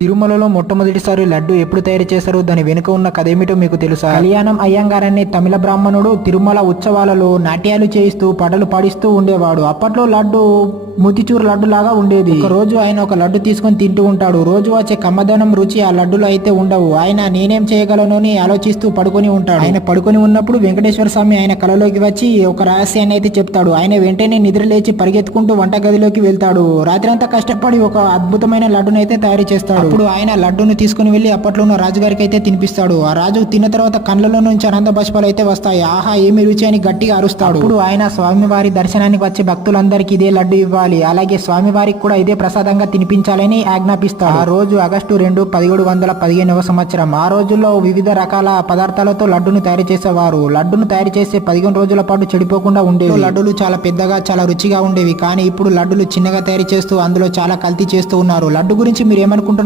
తిరుమలలో మొట్టమొదటిసారి లడ్డు ఎప్పుడు తయారు చేశారో దాని వెనుక ఉన్న కథ ఏమిటో మీకు తెలుసా? కళ్యాణం అయ్యంగార్ అనే తమిళ బ్రాహ్మణుడు తిరుమల ఉత్సవాలలో నాట్యాలు చేయిస్తూ పాటలు పాడిస్తూ ఉండేవాడు. అప్పట్లో లడ్డు ముతిచూరు లడ్డు లాగా ఉండేది. ఒక రోజు ఆయన ఒక లడ్డు తీసుకొని తింటూ ఉంటాడు. రోజు వచ్చే కమ్మదనం రుచి ఆ లడ్డులో అయితే ఉండవు. ఆయన నేనేం చేయగలను అని ఆలోచిస్తూ పడుకొని ఉంటాడు. ఆయన పడుకొని ఉన్నప్పుడు వెంకటేశ్వర స్వామి ఆయన కలలోకి వచ్చి ఒక రహస్యాన్ని అయితే చెప్తాడు. ఆయన వెంటనే నిద్ర లేచి పరిగెత్తుకుంటూ వంటగదిలోకి వెళ్తాడు. రాత్రంతా కష్టపడి ఒక అద్భుతమైన లడ్డును అయితే తయారు చేస్తాడు. అప్పుడు ఆయన లడ్డును తీసుకుని వెళ్లి అప్పట్లో ఉన్న రాజుగారికి అయితే తినిపిస్తాడు. ఆ రాజు తిన్న తర్వాత కళ్ళలో నుంచి ఆనంద బాష్పాలు అయితే వస్తాయి. ఆహా ఏమి రుచి అని గట్టిగా అరుస్తాడు. అప్పుడు ఆయన స్వామివారి దర్శనానికి వచ్చే భక్తులందరికీ ఇదే లడ్డు ఇవ్వాలి, అలాగే స్వామివారికి కూడా ఇదే ప్రసాదంగా తినిపించాలని ఆజ్ఞాపిస్తాడు. ఆ రోజు ఆగస్టు 2, 1715వ సంవత్సరం. ఆ రోజుల్లో వివిధ రకాల పదార్థాలతో లడ్డును తయారు చేసేవారు. లడ్డును తయారు చేసే 15 రోజుల పాటు చెడిపోకుండా ఉండేవి. లడ్డులు చాలా పెద్దగా చాలా రుచిగా ఉండేవి. కానీ ఇప్పుడు లడ్డులు చిన్నగా తయారు చేస్తూ అందులో చాలా కల్తీ చేస్తూ ఉన్నారు. లడ్డు గురించి మీరు ఏమనుకుంటున్నారు?